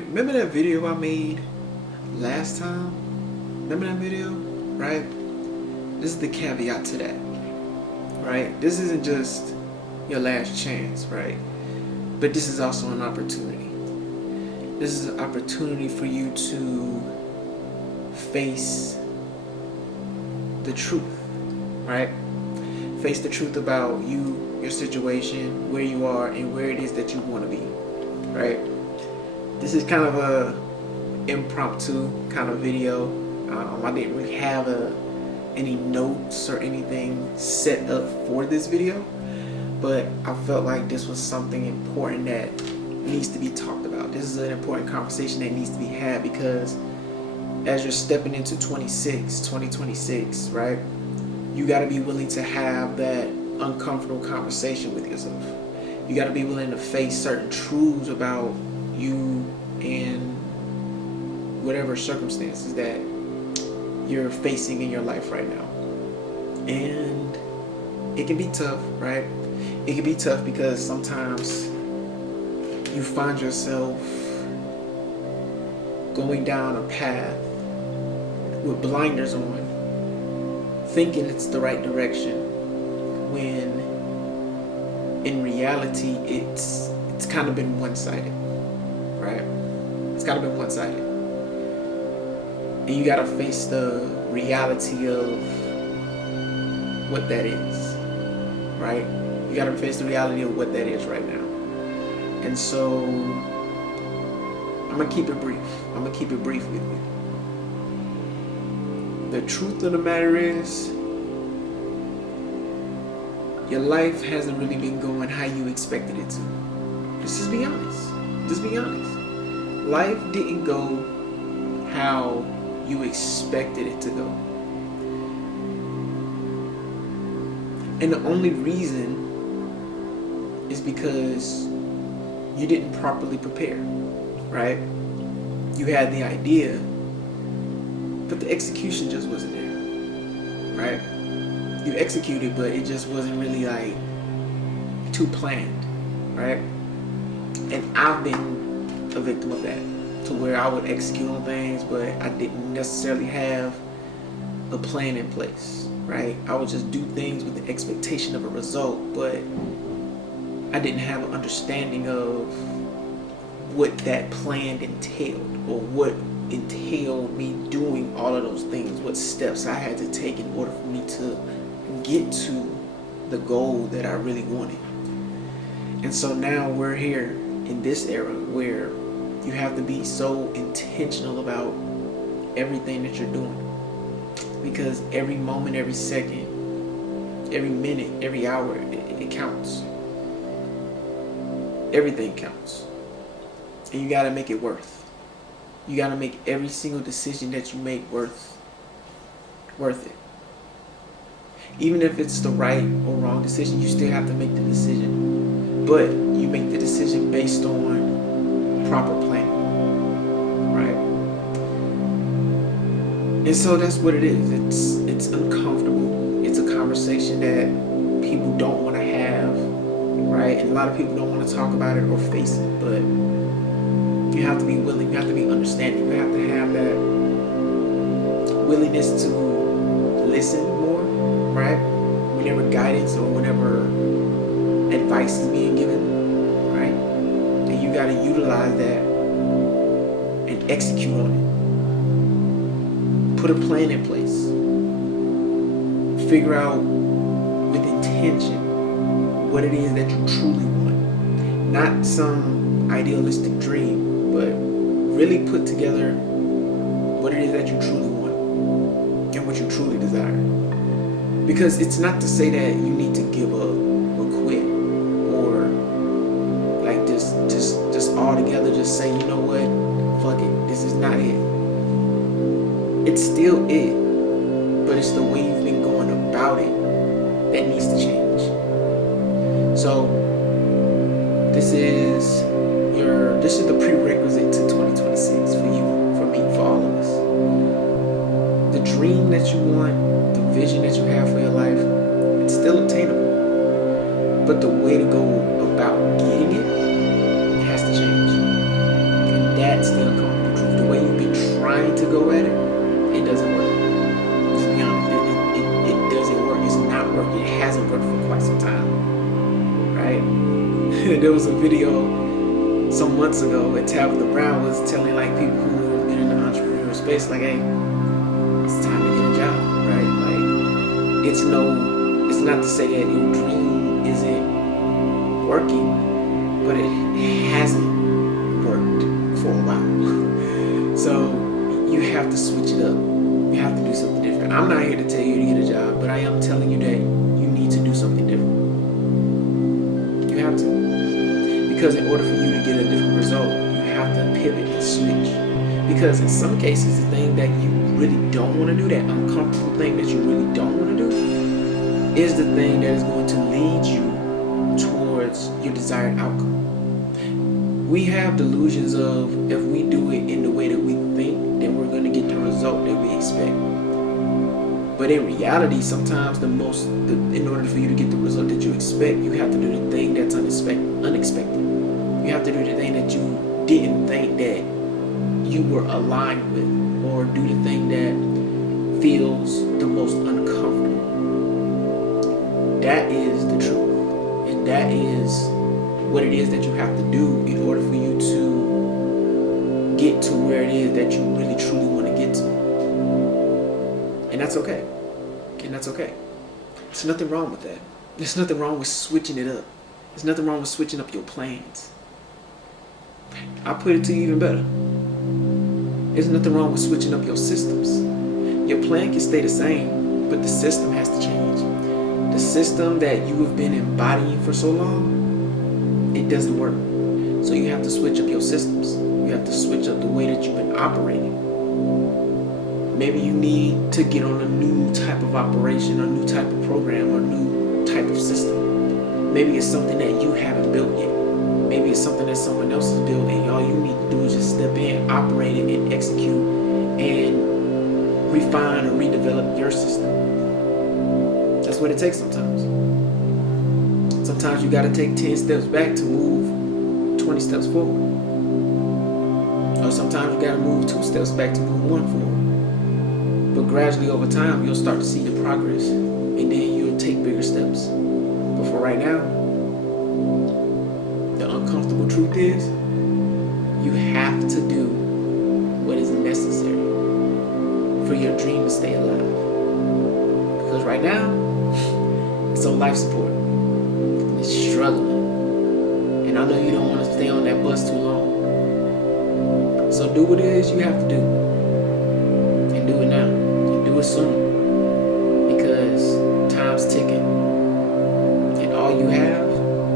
Remember that video I made last time? Remember that video? Right? This is the caveat to that. Right? This isn't just your last chance, right? But this is also an opportunity. This is an opportunity for you to face the truth, right? Face the truth about you, your situation, where you are, and where it is that you want to be, right? This is kind of a impromptu kind of video. I didn't really have any notes or anything set up for this video, but I felt like this was something important that needs to be talked about. This is an important conversation that needs to be had because as you're stepping into 2026, right? You got to be willing to have that uncomfortable conversation with yourself. You got to be willing to face certain truths about you and whatever circumstances that you're facing in your life right now. And it can be tough, right? It can be tough because sometimes you find yourself going down a path with blinders on, thinking it's the right direction, when in reality it's kind of been one-sided, right? It's kind of been one-sided. And you gotta face the reality of what that is, right? You gotta face the reality of what that is right now. And so I'm gonna keep it brief. I'm gonna keep it brief with you. The truth of the matter is, your life hasn't really been going how you expected it to. Just be honest. Just be honest. Life didn't go how you expected it to go. And the only reason is because you didn't properly prepare, right? You had the idea, but the execution just wasn't there, right? You executed, but it just wasn't really like too planned, right? And I've been a victim of that, to where I would execute on things, but I didn't necessarily have a plan in place, right? I would just do things with the expectation of a result, but I didn't have an understanding of what that plan entailed, or what entailed me doing all of those things, what steps I had to take in order for me to get to the goal that I really wanted. And so now we're here in this era where you have to be so intentional about everything that you're doing, because every moment, every second, every minute, every hour, it counts. Everything counts. And you gotta make it worth. You gotta make every single decision that you make worth it. Even if it's the right or wrong decision, you still have to make the decision. But you make the decision based on proper planning, right? And so that's what it is. It's uncomfortable. It's a conversation that people don't want to have, right? And a lot of people don't want to talk about it or face it. But you have to be willing. You have to be understanding. You have to have that willingness to listen more, right? Whenever guidance or whenever advice is being given, right? And you got to utilize that and execute on it. Put a plan in place. Figure out with intention what it is that you truly want. Not some idealistic dream, but really put together what it is that you truly want and what you truly desire. Because it's not to say that you need to give up or quit, or like just altogether just say, you know what, fuck it, this is not it. It's still it, but it's the way you've been going about it that needs to change. So this is the prerequisite to 2026 for you, for me, for all of us. The dream that you want, the vision that you have for your life, it's still attainable. But the way to go about getting it has to change. And that's It's the uncomfortable truth. The way you've been trying to go at it, it doesn't work. Let's be honest, it doesn't work. It's not working. It hasn't worked for quite some time, right? There was a video some months ago where Tabitha Brown was telling like people who have been in the entrepreneurial space, like, hey, it's time to get a job, right? Like, it's not to say that your dream isn't working, but it hasn't worked for a while. So you have to switch it up. You have to do something different. I'm not here to tell you to get a job, but I am telling you that you need to do something different. You have to. Because in order for you to get a different result, you have to pivot and switch. Because in some cases, the thing that you really don't want to do, that uncomfortable thing that you really don't want to do, is the thing that is going to lead you towards your desired outcome. We have delusions of if we do it in the way that we think, then we're going to get the result that we expect. But in reality, sometimes in order for you to get the result that you expect, you have to do the thing that's unexpected. You have to do the thing that you didn't think that you were aligned with, or do the thing that feels the most uncomfortable. That is the truth. And that is what it is that you have to do in order for you to get to where it is that you really truly want to get to. And that's okay. And that's okay. There's nothing wrong with that. There's nothing wrong with switching it up. There's nothing wrong with switching up your plans. I'll put it to you even better. There's nothing wrong with switching up your systems. Your plan can stay the same, but the system has to change. The system that you have been embodying for so long, it doesn't work. So you have to switch up your systems. You have to switch up the way that you've been operating. Maybe you need to get on a new type of operation, a new type of program, or a new type of system. Maybe it's something that you haven't built yet. Maybe it's something that someone else has built, and all you need to do is just step in, operate it, and execute, and refine or redevelop your system. That's what it takes sometimes. Sometimes you got to take 10 steps back to move 20 steps forward. Or sometimes you got to move 2 steps back to move 1 forward. But gradually over time, you'll start to see the progress, and then you'll take bigger steps. But for right now, the uncomfortable truth is, you have to do what is necessary for your dream to stay alive. Because right now, it's on life support. It's struggling. And I know you don't want to stay on that bus too long. So do what it is you have to do. And do it now. And do it soon. Because time's ticking. And all you have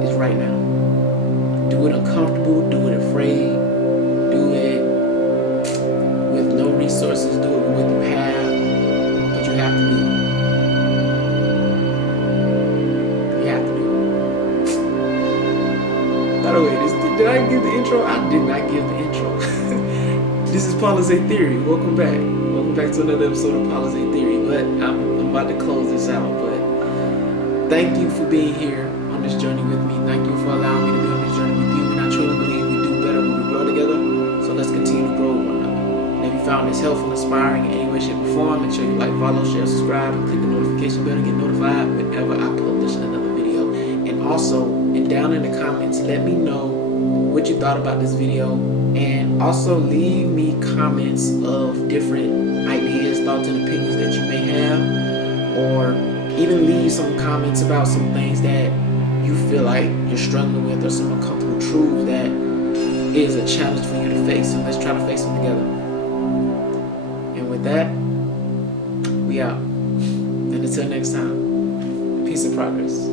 is right now. Do it uncomfortable. Do it afraid. Do it with no resources. Do it with what you have. But you have to do it. By the way, did I give the intro? I did not give the intro. This is Palisade Theory. Welcome back. Welcome back to another episode of Palisade Theory. But I'm about to close this out. But thank you for being here on this journey with me. Thank you for allowing me to be on this journey with you. And I truly believe we do better when we grow together. So let's continue to grow with one another. And if you found this helpful, inspiring in any way, shape, or form, make sure you like, follow, share, subscribe, and click the notification bell to get notified whenever I publish another video. And also, down in the comments, let me know what you thought about this video, and also leave me comments of different ideas, thoughts, and opinions that you may have, or even leave some comments about some things that you feel like you're struggling with, or some uncomfortable truths that is a challenge for you to face, and let's try to face them together. And with that, we out. And until next time, peace and progress.